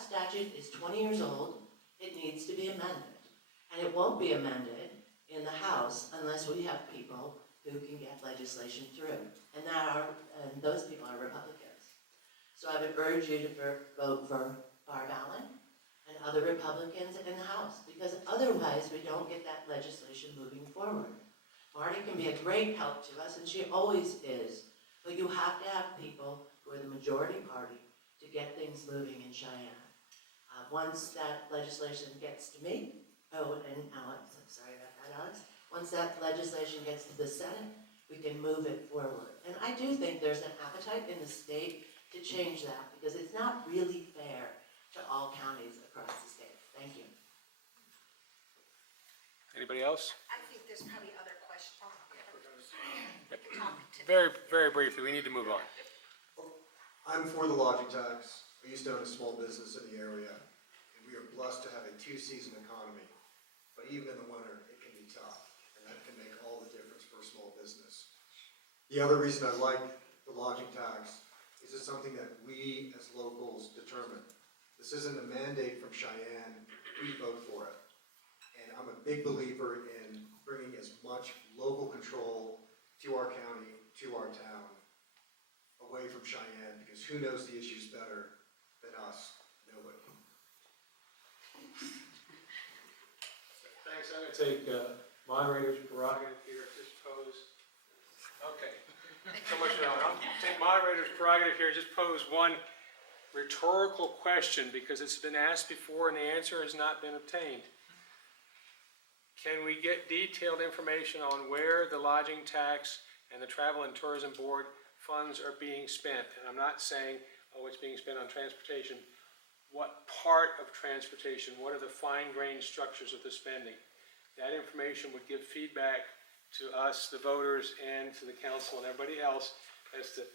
that statute is 20 years old. It needs to be amended. And it won't be amended in the House unless we have people who can get legislation through. And those people are Republicans. So I would urge you to vote for Barb Allen and other Republicans in the House, because otherwise we don't get that legislation moving forward. Marty can be a great help to us, and she always is, but you have to have people who are the majority party to get things moving in Cheyenne. Once that legislation gets to me, and Alex, I'm sorry about that, Alex. Once that legislation gets to the Senate, we can move it forward. And I do think there's an appetite in the state to change that, because it's not really fair to all counties across the state. Thank you. Anybody else? I think there's probably other questions. Very, very briefly, we need to move on. I'm for the lodging tax. I used to own a small business in the area, and we are blessed to have a two-season economy. But even in the winter, it can be tough, and that can make all the difference for a small business. The other reason I like the lodging tax is it's something that we as locals determine. This isn't a mandate from Cheyenne. We vote for it. And I'm a big believer in bringing as much local control to our county, to our town, away from Cheyenne, because who knows the issues better than us? Nobody. Thanks. I'm going to take moderator's prerogative here at this pose. Okay. So much now. I'll take moderator's prerogative here and just pose one rhetorical question, because it's been asked before and the answer has not been obtained. Can we get detailed information on where the lodging tax and the Travel and Tourism Board funds are being spent? And I'm not saying, oh, it's being spent on transportation. What part of transportation? What are the fine-grained structures of the spending? That information would give feedback to us, the voters, and to the council and everybody else as to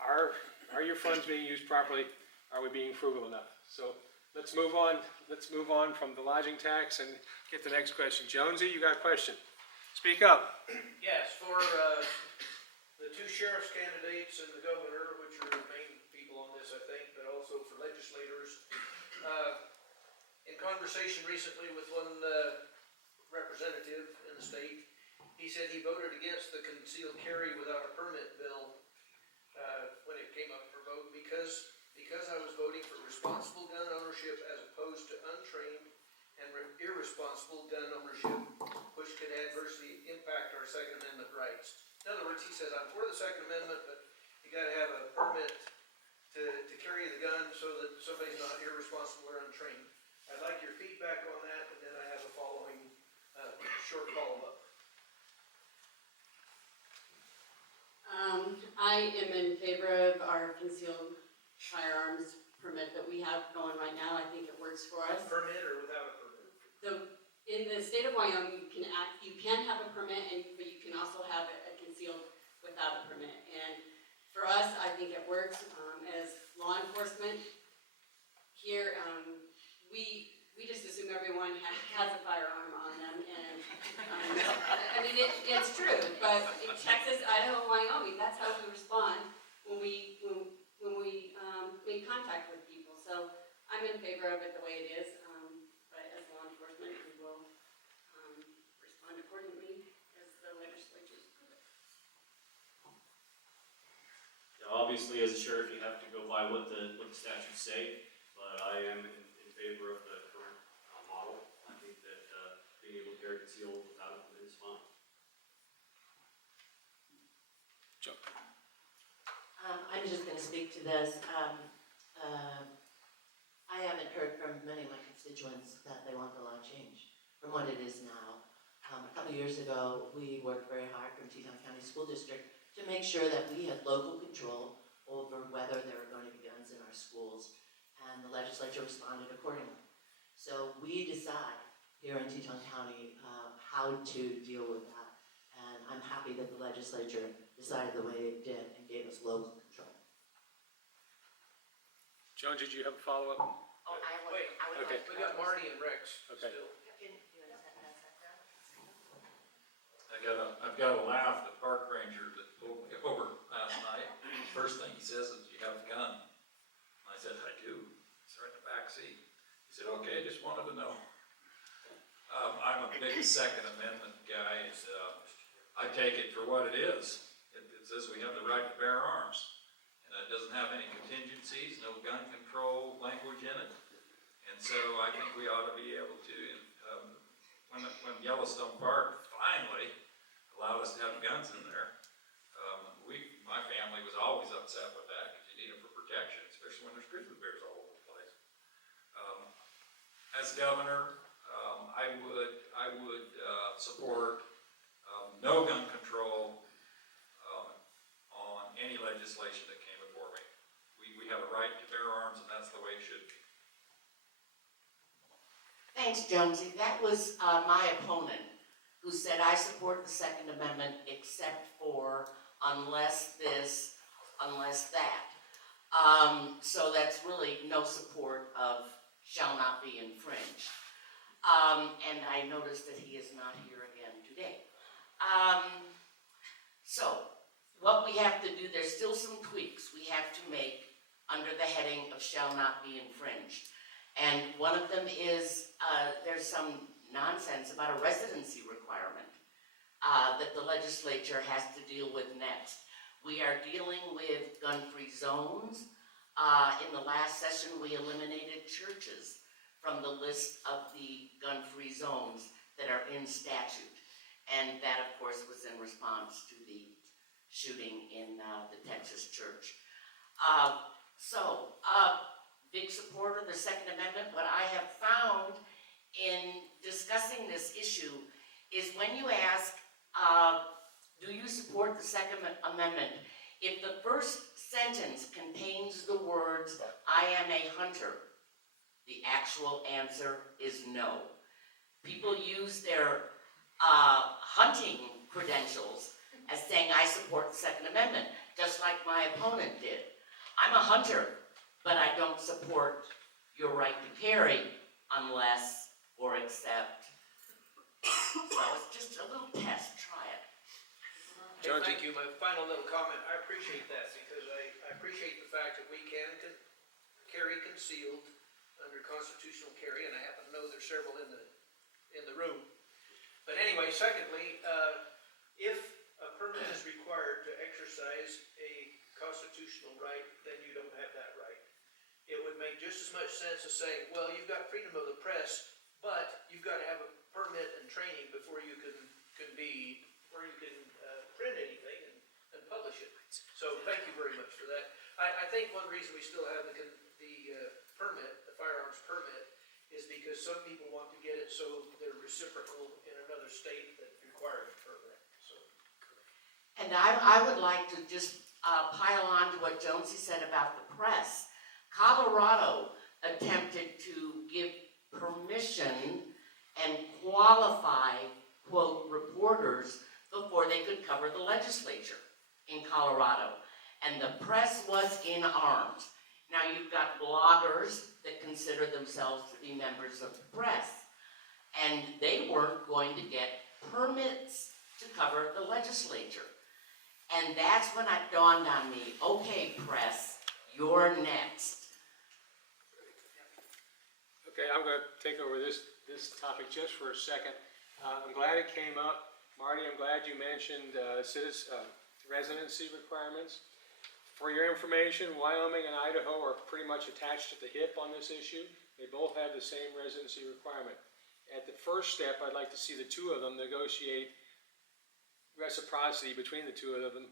are your funds being used properly? Are we being frugal enough? So let's move on. Let's move on from the lodging tax and get the next question. Jonesy, you got a question? Speak up. Yes, for the two sheriff's candidates and the governor, which are the main people on this, I think, but also for legislators. In conversation recently with one representative in the state, he said he voted against the concealed carry without a permit bill when it came up for vote because I was voting for responsible gun ownership as opposed to untrained and irresponsible gun ownership, which can adversely impact our Second Amendment rights. In other words, he says, I'm for the Second Amendment, but you got to have a permit to carry the gun so that somebody's not irresponsible or untrained. I'd like your feedback on that, and then I have a following short follow-up. I am in favor of our concealed firearms permit that we have going right now. I think it works for us. Permit or without a permit? In the state of Wyoming, you can have a permit, but you can also have it concealed without a permit. And for us, I think it works as law enforcement. Here, we just assume everyone has a firearm on them, and I mean it's true. But in Texas, Idaho, Wyoming, that's how we respond when we make contact with people. So I'm in favor of it the way it is. But as law enforcement, we will respond accordingly as the legislatures approve it. Yeah, obviously, as a sheriff, you have to go by what the statutes say, but I am in favor of the current model. I think that being able to carry concealed without a permit is fine. Joe. I'm just going to speak to this. I haven't heard from many of my constituents that they want the law changed from what it is now. A couple years ago, we worked very hard from Teton County School District to make sure that we had local control over whether there were going to be guns in our schools, and the legislature responded accordingly. So we decide here in Teton County how to deal with that, and I'm happy that the legislature decided the way it did and gave us local control. Joan, did you have a follow-up? Oh, Wait, Okay. we got Marty and Rex Okay. still. I've got to laugh at the park ranger that pulled me over last night. First thing he says is, "You have a gun?" I said, "I do. It's right in the the Second Amendment guy is, I take it for what it is. It says we have the right to bear arms. And it doesn't have any contingencies, no gun control language in it. And so I think we ought to be able to, when Yellowstone Park finally allowed us to have guns in there, my family was always upset with that because you need them for protection, especially when there's grizzly bears all over the place. As governor, I would support no gun control on any legislation that came before me. We have a right to bear arms, and that's the way it should be. Thanks, Jonesy. That was my opponent who said, I support the Second Amendment except for unless this, unless that. So that's really no support of shall not be infringed. And I noticed that he is not here again today. So what we have to do, there's still some tweaks we have to make under the heading of shall not be infringed. And one of them is there's some nonsense about a residency requirement that the legislature has to deal with next. We are dealing with gun-free zones. In the last session, we eliminated churches from the list of the gun-free zones that are in statute. And that, of course, was in response to the shooting in the Texas church. Big supporter of the Second Amendment. What I have found in discussing this issue is when you ask, do you support the Second Amendment? If the first sentence contains the words, I am a hunter, the actual answer is no. People use their hunting credentials as saying, I support the Second Amendment, just like my opponent did. I'm a hunter, but I don't support your right to carry unless or except. So it's just a little test, try it. Hey, thank you. My final little comment, I appreciate that because I appreciate the fact that we can carry concealed under constitutional carry, and I happen to know there's several in the room. But anyway, secondly, if a permit is required to exercise a constitutional right, then you don't have that right. It would make just as much sense as saying, well, you've got freedom of the press, but you've got to have a permit and training before you can print anything and publish it. So thank you very much for that. I think one reason we still have the permit, the firearms permit, is because some people want to get it so they're reciprocal in another state that requires a permit. So. And I would like to just pile on to what Jonesy said about the press. Colorado attempted to give permission and qualify, quote, reporters before they could cover the legislature in Colorado. And the press was in arms. Now you've got bloggers that consider themselves to be members of the press. And they weren't going to get permits to cover the legislature. And that's when it dawned on me, okay, press, you're next. Okay, I'm going to take over this topic just for a second. I'm glad it came up. Marty, I'm glad you mentioned residency requirements. For your information, Wyoming and Idaho are pretty much attached at the hip on this issue. They both have the same residency requirement. At the first step, I'd like to see the two of them negotiate reciprocity between the two of them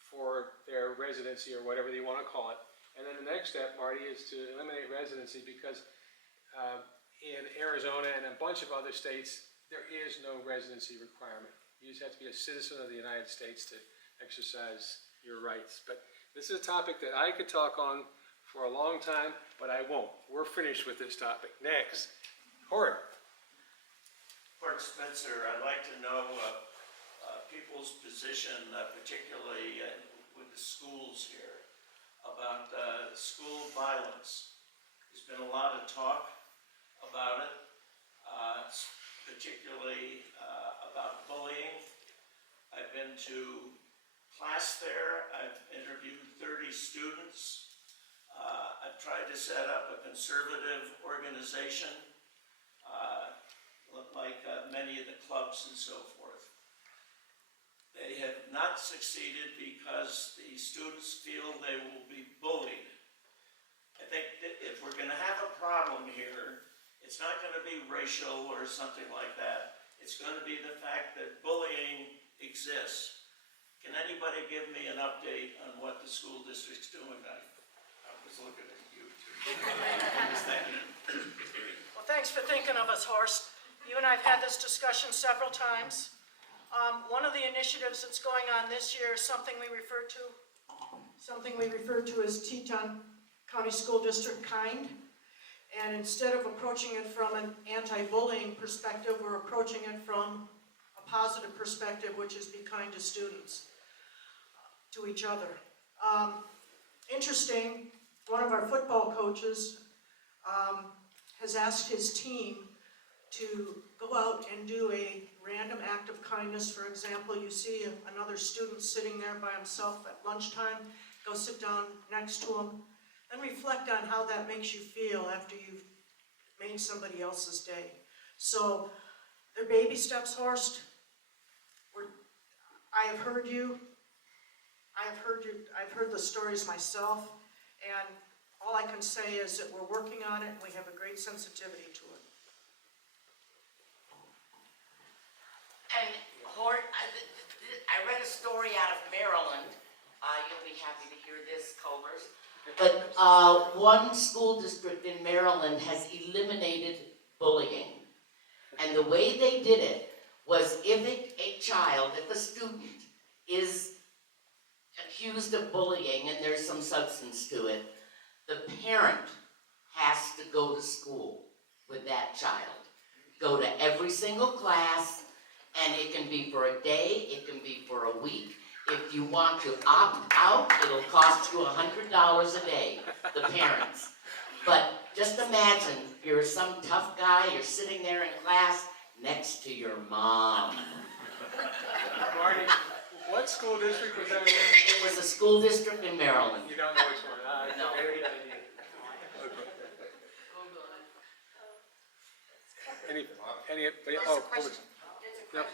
for their residency or whatever they want to call it. And then the next step, Marty, is to eliminate residency because in Arizona and a bunch of other states, there is no residency requirement. You just have to be a citizen of the United States to exercise your rights. But this is a topic that I could talk on for a long time, but I won't. We're finished with this topic. Next. Hort. Hort Spencer, I'd like to know people's position, particularly with the schools here, about school violence. There's been a lot of talk about it, particularly about bullying. I've been to class there. I've interviewed 30 students. I've tried to set up a conservative organization. like many of the clubs and so forth. They have not succeeded because the students feel they will be bullied. I think that if we're gonna have a problem here, it's not gonna be racial or something like that. It's gonna be the fact that bullying exists. Can anybody give me an update on what the school district's doing? I was looking at you too. Well, thanks for thinking of us, Horst. You and I have had this discussion several times. One of the initiatives that's going on this year is something we refer to as Teton County School District Kind. And instead of approaching it from an anti-bullying perspective, we're approaching it from a positive perspective, which is be kind to students, to each other. Interesting, one of our football coaches has asked his team to go out and do a random act of kindness. For example, you see another student sitting there by himself at lunchtime, go sit down next to him, and reflect on how that makes you feel after you've made somebody else's day. So, they're baby steps, Horst. I have heard you. I've heard the stories myself, and all I can say is that we're working on it, and we have a great sensitivity to it. And Hort, I read a story out of Maryland. You'll be happy to hear this, Culvers. But one school district in Maryland has eliminated bullying. And the way they did it was if a student is accused of bullying and there's some substance to it, the parent has to go to school with that child. Go to every single class, and it can be for a day, it can be for a week. If you want to opt out, it'll cost you $100 a day, the parents. But just imagine, you're some tough guy, you're sitting there in class next to your mom. Marty, what school district was that again? It was a school district in Maryland. You don't know which one? No. Anybody? There's Oh, a question. no,